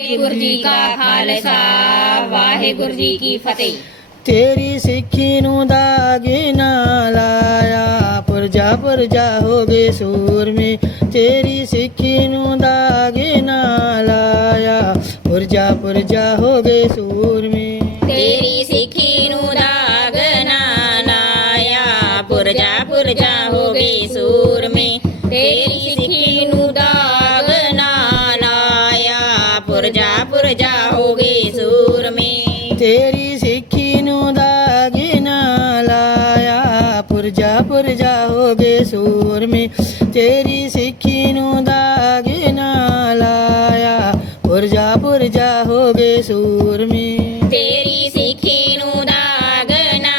ਵਾਹਿਗੁਰੂ ਜੀ ਕਾ ਖਾਲਸਾ ਵਾਹਿਗੁਰੂ ਜੀ ਕੀ ਫਤਿਹ ਤੇਰੀ ਸਿੱਖੀ ਨੂੰ ਦਾਗੇ ਨਾ ਲਾਇਆ ਪੁਰਜਾ ਪੁਰਜਾ ਹੋ ਗਏ ਸੂਰਮੇ ਤੇਰੀ ਸਿੱਖੀ ਨੂੰ ਦਾਗੇ ਨਾ ਲਾਇਆ ਪੁਰਜਾ ਪੁਰਜਾ ਹੋ ਗਏ ਸੂਰਮੇ ਤੇਰੀ ਸਿੱਖੀ ਨੂੰ ਦਾਗ ਨਾ ਲਾਇਆ ਪੁਰਜਾ ਪੁਰਜਾ ਹੋ ਗਏ ਸੂਰਮੇ ਤੇਰੀ ਪੁਰਜਾ ਪੁਰਜਾ ਹੋ ਗਏ ਸੂਰਮੇ ਤੇਰੀ ਸਿੱਖੀ ਨੂੰ ਦਾਗ ਨਾ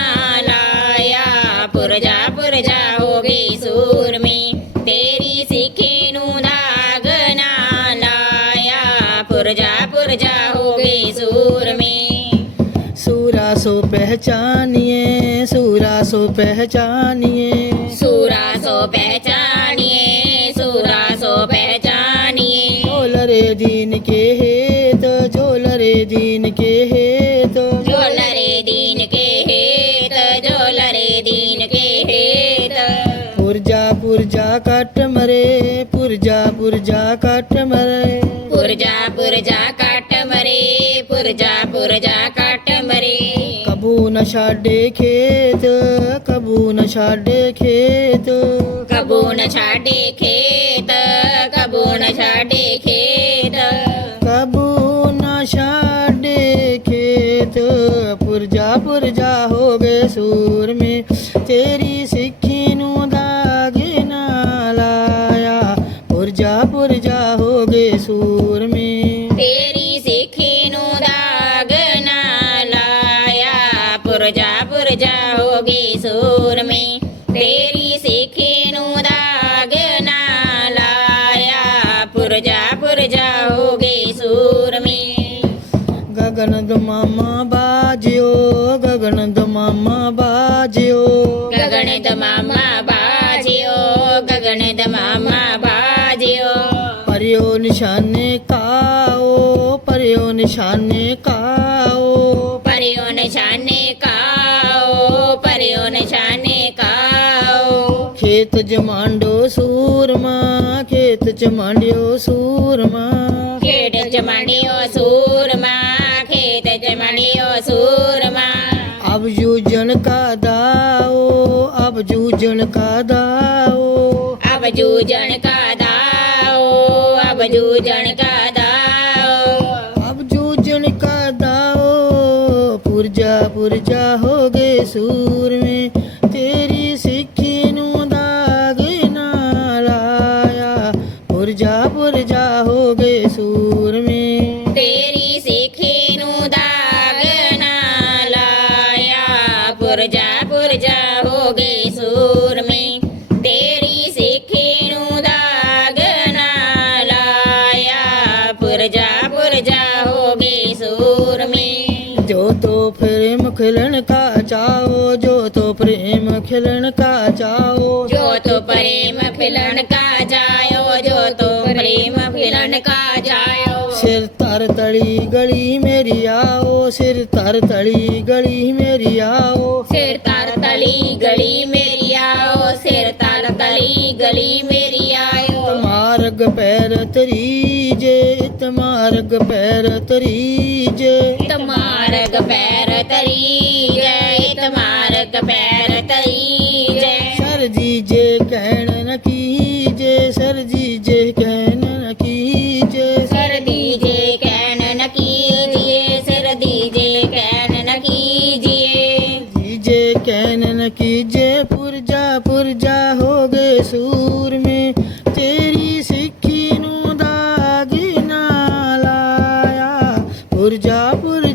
ਲਾਇਆ ਪੁਰਜਾ ਪੁਰਜਾ ਹੋ ਗਈ ਸੂਰਮੀ ਤੇਰੀ ਸਿੱਖੀ ਨੂੰ ਦਾਗ ਨਾ ਲਾਇਆ ਪੁਰਜਾ ਪੁਰਜਾ ਹੋ ਗਈ ਸੂਰਮੀ सूरा सो पहचानिए सूरा सो पहचानिए ਸੂਰਾ ਸੋ ਪਹਿਚਾਨੀਏ पुरजा पुरजा काट मरे पुरजा पुरजा काट मरे। पुरजा पुरजा काट मरे पुरजा पुरजा काट मरे। कबू न छाडे खेत कबू न छाडे खेत। कबू न छाडे खेत कबू न छाडे खेत। प्रजा प्रजा सूर में। तेरी सीखी नु दाग ना लाया। पुरजा पुरजा होगी सूर में। गगन दमामा बाजियो गगन दमामा बाजियो। गगन दमामा बाजियो गगन दमामा बाजियो। परियो निशाने काओ परियो निशाने काओ। परियो निशाने ਖੇਤ ਜਮਾਂਡੋ ਸੂਰਮਾ ਖੇਤ ਜਮਾਂਡਿਓ ਸੂਰਮਾ। ਖੇਤ ਚ ਮੰਡਿਓ ਸੂਰਮਾ ਖੇਤ ਚ ਮੰਡਿਓ ਸੂਰਮਾ। ਅਬ ਜੂਜਣ ਕਾ ਦਾਓ ਅਬ ਜੂਜਣ ਕਾ ਦਾਓ। ਅਬ ਜੂਜਣ ਕਾ ਦਾਓ ਅਬ ਜੂਜਣ ਕਾ ਦਾਓ। ਅਬ ਜੂਜਣ ਕਾ ਦਾਓ ਪੁਰਜਾ ਪੁਰਜਾ ਹੋ ਗਏ ਸੂਰਮੇ खिलन का चाओ जो तो प्रेम खिलन का चाओ जो तो प्रेम खिलन का जायो जो तो प्रेम खिलन का जायो सिर तर तड़ी गली मेरी आओ सिर तर तड़ी गली मेरी आओ। सिर तर ਤਮਾਰਗ ਪੈਰ ਤਰੀਜ। ਤਮਾਰਗ ਪੈਰ ਤਰੀਜ ਤਮਾਰਗ ਪੈਰ ਤਰੀਜ। ਸਰ ਜੀ ਜੇ ਕਹਿਣ ਨਕੀਜੇ ਸਰ ਜੀ ਜੇ ਕਹਿਣ ऊर्जा पूर्जा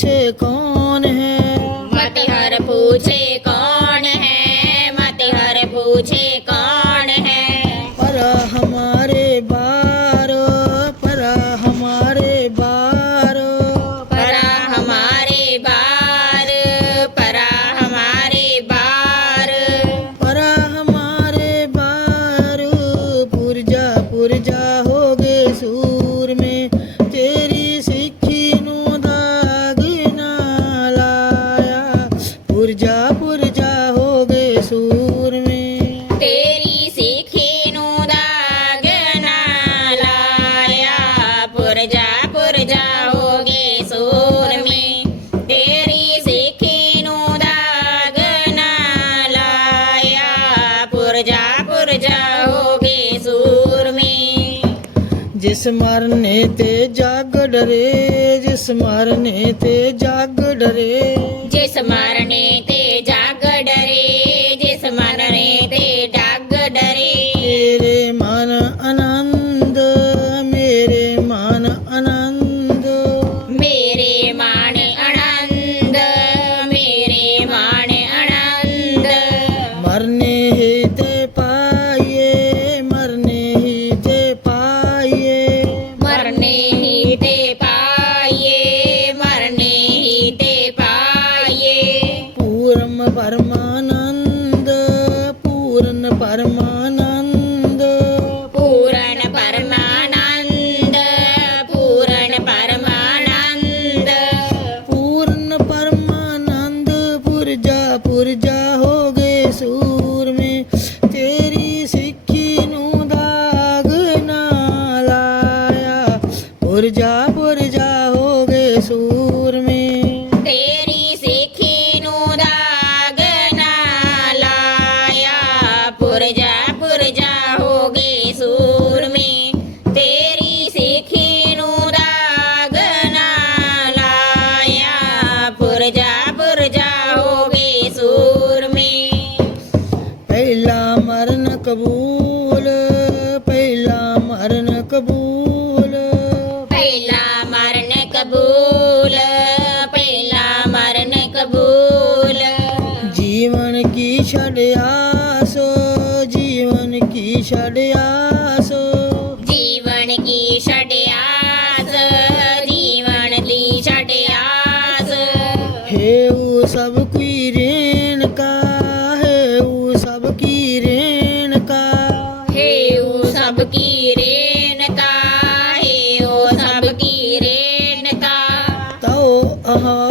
చేకం ਜਿਸ ਮਰਨੇ ਤੇ ਜਾਗ ਡਰੇ ਜਿਸ ਮਰਨੇ ਤੇ ਜਾਗ ਡਰੇ। ਜਿਸ ਮਰਨੇ ਤੇ ਜਗ ਪਰਮਾਨੰਦ ਪੂਰਨ ਪਰਮਾਨੰਦ। ਪੂਰਨ ਪਰਮਾਨੰਦ ਪੂਰਨ ਪਰਮਾਨੰਦ। ਪੂਰਨ ਪਰਮਾਨੰਦ ਪੁਰਜਾ ਪੁਰਜਾ ਹੋ ਗਏ ਸੂਰ ਮੇ ਤੇਰੀ ਸਿੱਖੀ ਨੂੰ ਦਾਗ ਨਾ ਲਾਇਆ। ਪੁਰਜਾ ਛੜਿਆ ਸੋ ਜੀਵਨ ਕੀ ਛੜਿਆਸ ਜੀਵਨ ਦੀ ਛੜਿਆਸ ਹੈ ਉਹ ਸਭ ਕੀ ਰੇਨ ਕਾ? ਹੈ ਉਹ ਸਭ ਕੀ ਰੇਨ ਕਾ? ਹੈ ਉਹ ਸਭ ਕੀ ਰੇਨ ਕਾ? ਹੈ ਉਹ ਸਭ ਕੀ ਰੇਨ ਕਾ? ਤੋ ਅਹਾ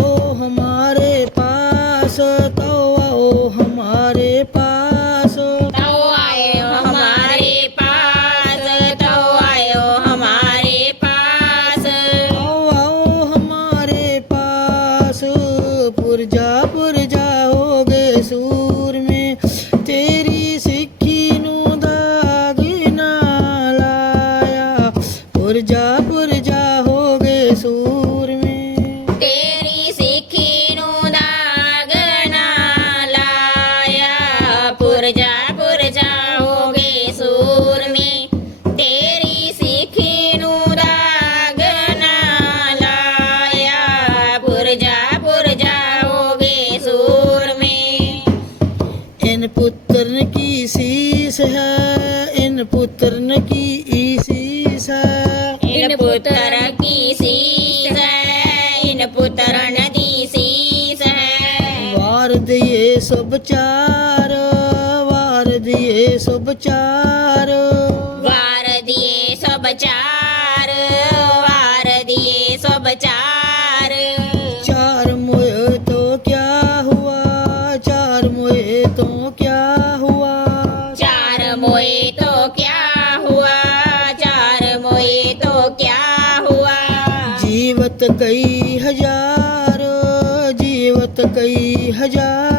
सुब चार वार दिए सुब चार वार दिए शुभ चार वार दिए शुभ चार चार मुए तो क्या हुआ चार मुए तो क्या हुआ? चार मुए तो क्या हुआ चार मुए तो क्या हुआ? जीवत कई हज़ार जीवत कई हज़ार।